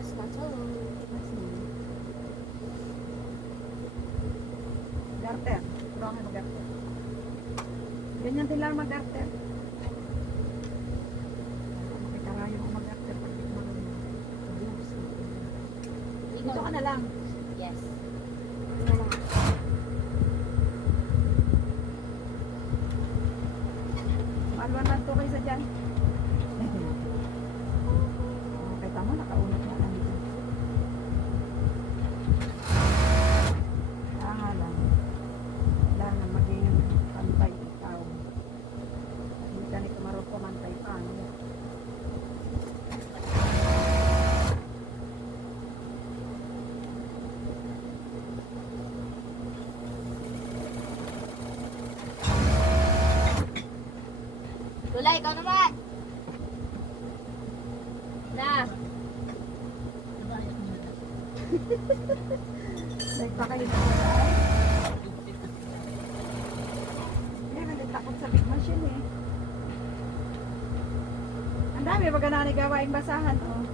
That's not all. Garter. Turuan kayo mag-garter. Ganyan din lang mag-garter. Makikarayo ang mag-garter. Dito ka na lang. Yes. Malwan man to kayo sa dyan. Okay, tama. Nakaunat na lang dito. Kaya lang. Kailangan maging pantay ikaw. Hindi ka ni kumarot pamantay pa. Ano? Lola, ikaw naman! Na! Nagpakain na wala. Eh, nagtakot sa big machine eh. Ang dami baga na gawaing basahan oh.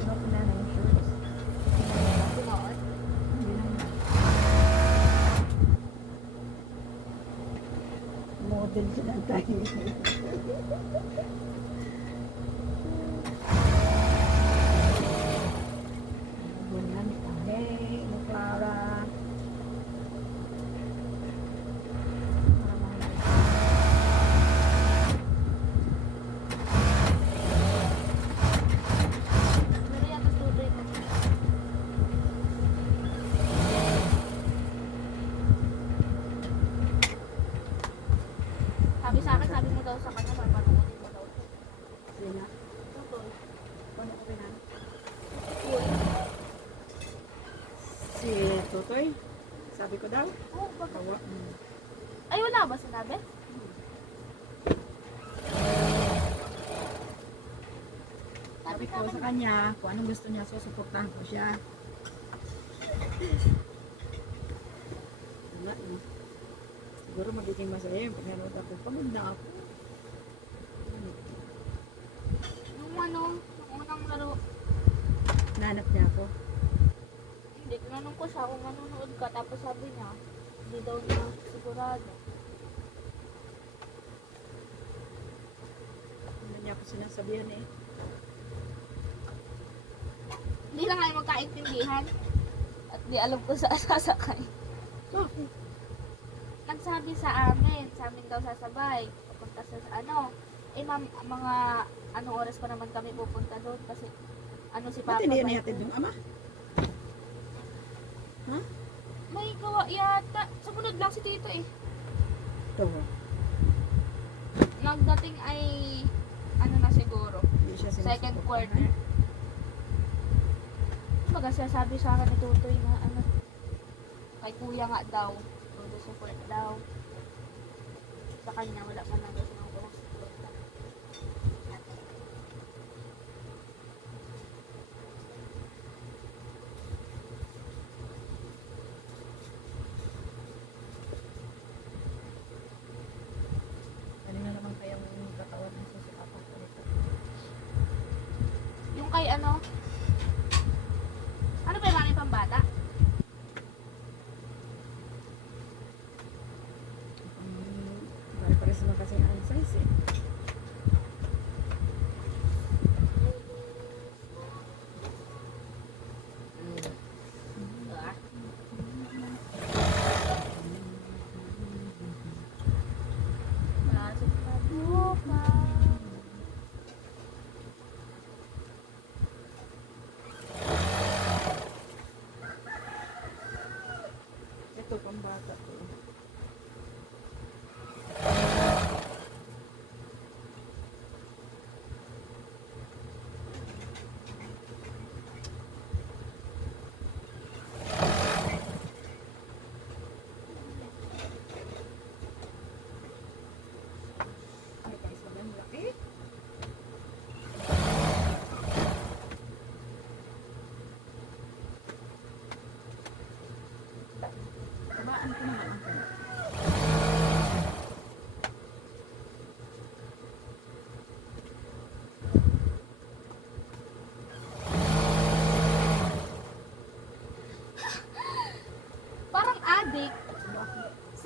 Suot na na yung shorts. Sumaot. Hindi na yun. Model sila tayo. Bulan tahe, Clara. Meron yata tuloy ko. Sabi sa akin, sabi mo daw sa kanya, papanukutin mo daw. Sina? Tutoy. Paano ko pinan? Uy. Si Totoy. Sabi ko daw. Oh, bakit? Kawa. Ay, wala ba sinabi? Sabi ko sa kanya, kung anong gusto niya, susuportahan ko siya. Wala eh. Siguro magiging masaya yung pag nanood ako. Pagod na ako. Yung ano, yung unang laro. Nanap niya ako. Hindi, tinanong ko siya kung manonood ka, tapos sabi niya, hindi daw niya sigurado. Ano niya ako sinasabihan eh. Hindi lang kayo magkaintindihan. At di alam ko saan sasakay. Bakit? Nagsabi sa amin daw sasabay. Pupunta sa ano. Eh ma'am, mga anong oras pa naman kami pupunta doon kasi ano si Ba't Papa. hindi yan may- ihatid yung ama? Ha? May gawa yata. Sumunod lang si Tito eh. Ito. Nagdating ay ano na siguro. Hindi siya Second sinusuportahan. quarter. Baga sabi sa akin ni Tutoy na ano, kay kuya nga daw, todo support daw. Sa kanya wala man lang daw silang kulang support. Kanina naman kayang katawan ng susukapan ko nito. Yung kay ano ba yung mga pambata? Pare-pares naman kasi ang size eh. Ah. Pasok na bukas.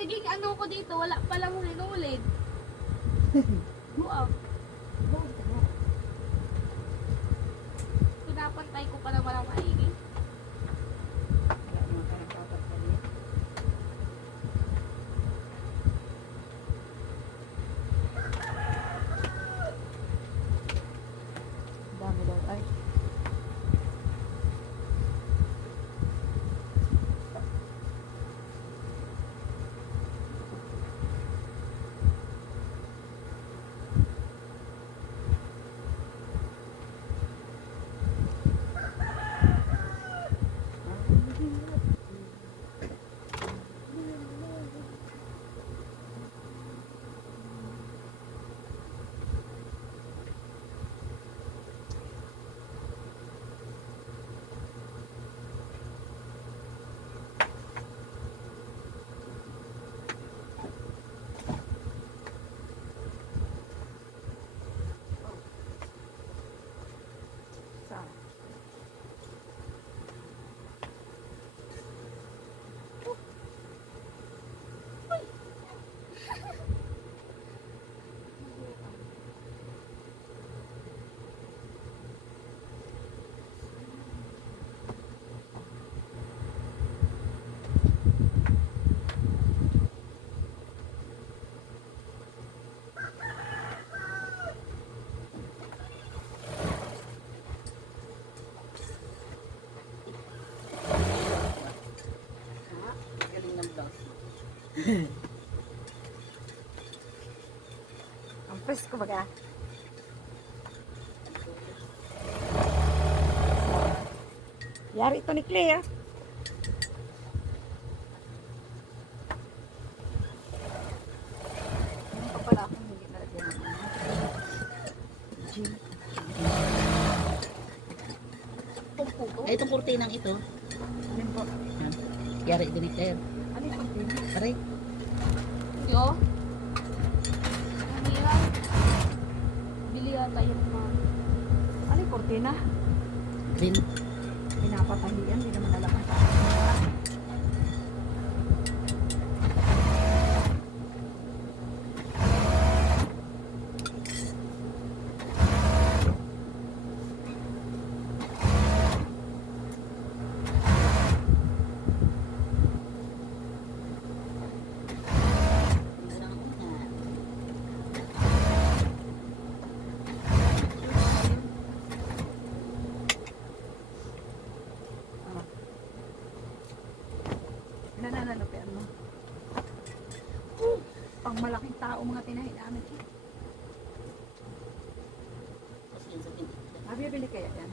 naging ano ko dito, wala palang rinulid. Wow. Pinapantay ko pa na walang maigi. Wala naman ka nagpapagpalit. Dami daw ay. Saan? Galing ng blouse. Ang presko baga. Yari ito ni Claire. Ano pa pala akong hindi nalagyan ng ano? Gin. Pumputo. Ay, itong kurtinang ito. Alin po? Yan. Yari din ni Claire. Ano yung pagpili? Aray. Hindi oh. Ang hirap. Bili yata yung mga. Ano yung kortina? Green. Pinapatahiyan, hindi naman alam ang Ito lang ako na. nananalupian mo. Pang malaking tao mga tinahin namin. Kasi yun sa pinto. Mabibili kaya yan?